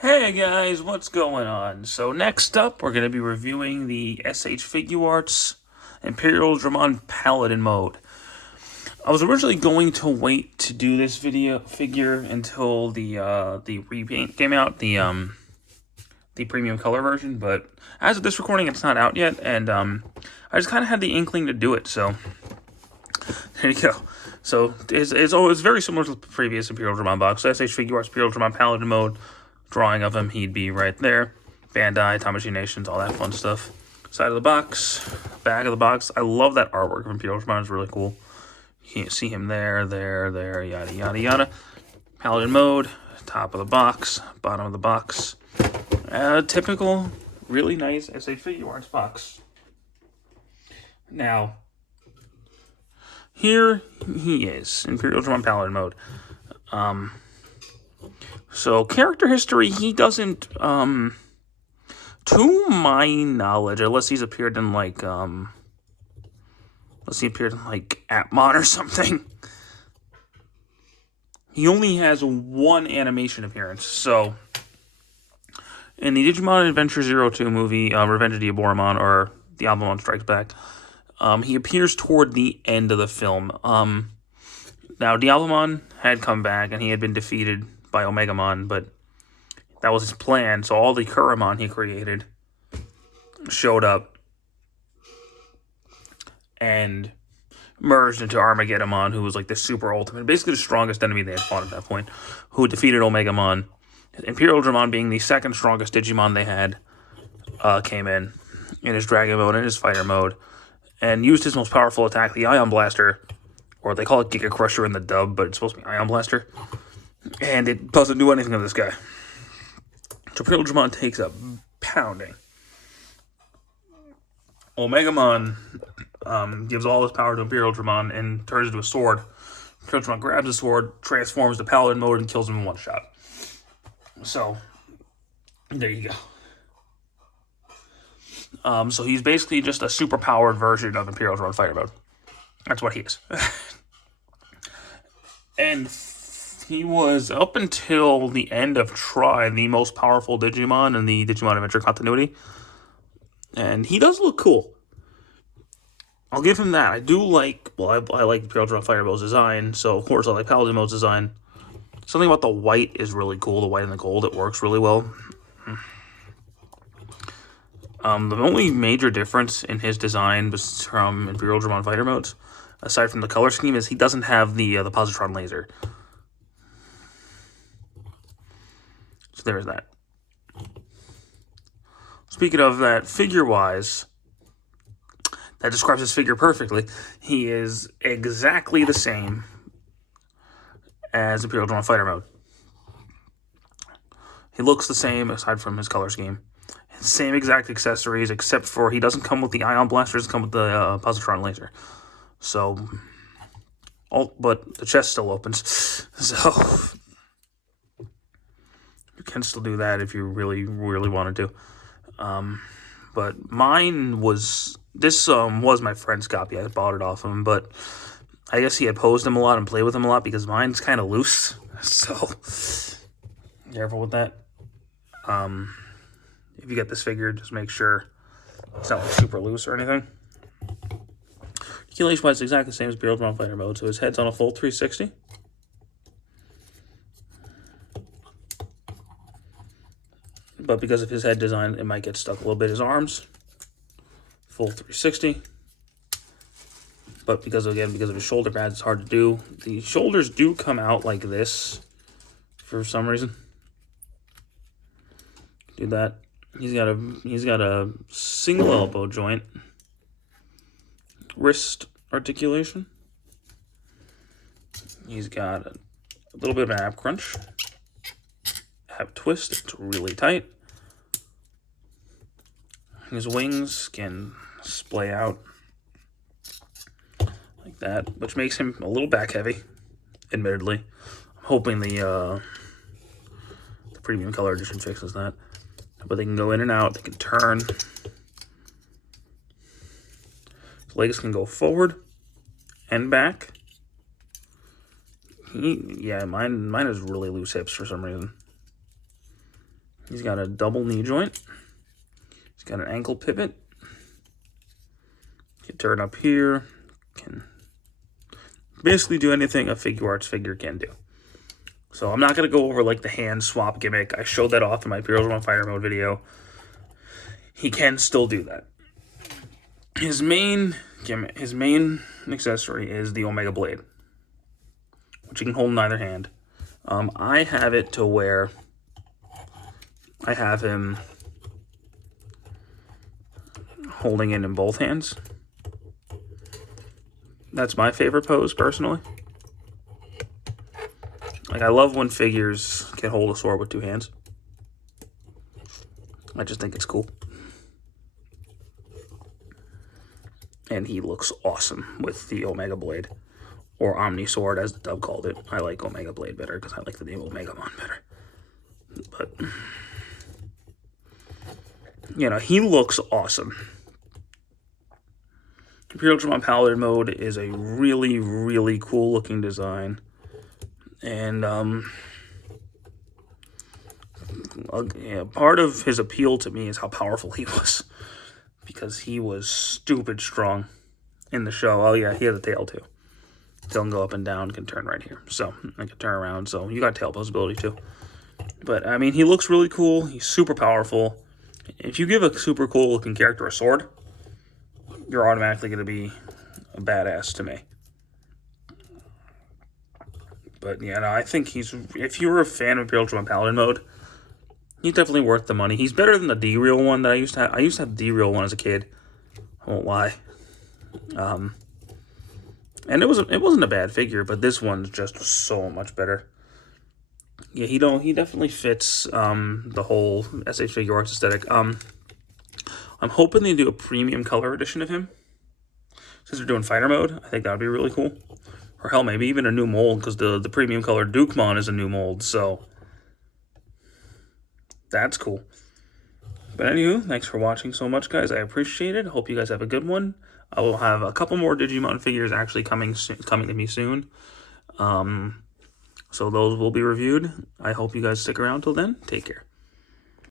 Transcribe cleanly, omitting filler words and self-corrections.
Hey guys, what's going on? So next up, we're going to be reviewing the SH Figuarts Imperialdramon Paladin mode. I was originally going to wait to do this figure until the repaint came out, the premium color version, but as of this recording, it's not out yet, and I just kind of had the inkling to do it, so there you go. So it's very similar to the previous Imperialdramon box. So SH Figuarts Imperialdramon Paladin mode. Drawing of him, he'd be right there. Bandai, Tamashii Nations, all that fun stuff. Side of the box, back of the box. I love that artwork of Imperialdramon. It's really cool. You can see him there, yada, yada, yada. Paladin mode, top of the box, bottom of the box. Typical, really nice SH Figuarts box. Now, here he is, Imperialdramon Paladin mode. So, character history, he doesn't, to my knowledge, unless he's appeared in, Atmon or something, he only has one animation appearance. So, in the Digimon Adventure 02 movie, Revenge of Diaboromon, or Diabomon Strikes Back, he appears toward the end of the film. Now, Diabomon had come back, and he had been defeated by Omegamon, but that was his plan, so all the Kuramon he created showed up and merged into Armageddonmon, who was like the super ultimate, basically the strongest enemy they had fought at that point, who defeated Omegamon. Imperialdramon, being the second strongest Digimon they had, came in his Dragon mode and his Fighter mode, and used his most powerful attack, the Ion Blaster, or they call it Giga Crusher in the dub, but it's supposed to be Ion Blaster. And it doesn't do anything to this guy. So Imperialdramon takes a pounding. Omegamon gives all his power to Imperialdramon and turns into a sword. Imperialdramon grabs the sword, transforms to Paladin mode, and kills him in one shot. So, there you go. So he's basically just a super-powered version of Imperialdramon Fighter mode. That's what he is. And he was, up until the end of Tri, the most powerful Digimon in the Digimon Adventure continuity. And he does look cool. I'll give him that. I do like, I like Imperialdramon Fighter mode's design, so of course I like Paladin mode's design. Something about the white is really cool, the white and the gold, it works really well. The only major difference in his design from Imperialdramon Fighter modes, aside from the color scheme, is he doesn't have the positron laser. So there's that. Speaking of that, figure-wise, that describes his figure perfectly. He is exactly the same as Imperialdramon Fighter mode. He looks the same, aside from his color scheme. Same exact accessories, except for he doesn't come with the Ion Blaster, he doesn't come with the positron laser. So, but the chest still opens. So, you can still do that if you really, really wanted to. But mine was, this was my friend's copy. I bought it off him, but I guess he had posed him a lot and played with him a lot because mine's kind of loose. So, careful with that. If you get this figure, just make sure it's not like super loose or anything. Articulation-wise, it's exactly the same as Imperialdramon Fighter mode, so his head's on a full 360. But because of his head design, it might get stuck a little bit. His arms, full 360. But because of his shoulder pads, it's hard to do. The shoulders do come out like this for some reason. Do that. He's got a single elbow joint, wrist articulation. He's got a little bit of an ab crunch, ab twist. It's really tight. His wings can splay out like that, which makes him a little back heavy. Admittedly, I'm hoping the premium color edition fixes that. But they can go in and out. They can turn. Legs can go forward and back. Yeah, mine has really loose hips for some reason. He's got a double knee joint. He's got an ankle pivot. Can turn up here. Can basically do anything a Figuarts figure can do. So I'm not going to go over like the hand swap gimmick. I showed that off in my Imperialdramon Fire Mode video. He can still do that. His main gimmick, his main accessory is the Omega Blade, which you can hold in either hand. I have it to where I have him holding it in both hands. That's my favorite pose, personally. Like, I love when figures can hold a sword with two hands. I just think it's cool. And he looks awesome with the Omega Blade. Or Omni Sword, as the dub called it. I like Omega Blade better because I like the name Omegamon better. But, you know, he looks awesome. Imperialdramon Paladin mode is a really, really cool looking design. And yeah, part of his appeal to me is how powerful he was. Because he was stupid strong in the show. Oh yeah, he has a tail too. Tail can go up and down, can turn right here. So, I can turn around, so you got tail possibility too. But, I mean, he looks really cool. He's super powerful. If you give a super cool looking character a sword, you're automatically going to be a badass to me. But, yeah, no, I think he's... If you're a fan of Imperialdramon Paladin mode, he's definitely worth the money. He's better than the D-Reel one that I used to have. I used to have the D-Reel one as a kid. I won't lie. And it wasn't a bad figure, but this one's just so much better. Yeah, he definitely fits the whole SH Figuarts aesthetic. I'm hoping they do a premium color edition of him. Since they're doing fighter mode, I think that would be really cool. Or hell, maybe even a new mold, because the premium color Dukemon is a new mold, so that's cool. But anywho, thanks for watching so much, guys. I appreciate it. Hope you guys have a good one. I will have a couple more Digimon figures actually coming to me soon. So those will be reviewed. I hope you guys stick around till then. Take care.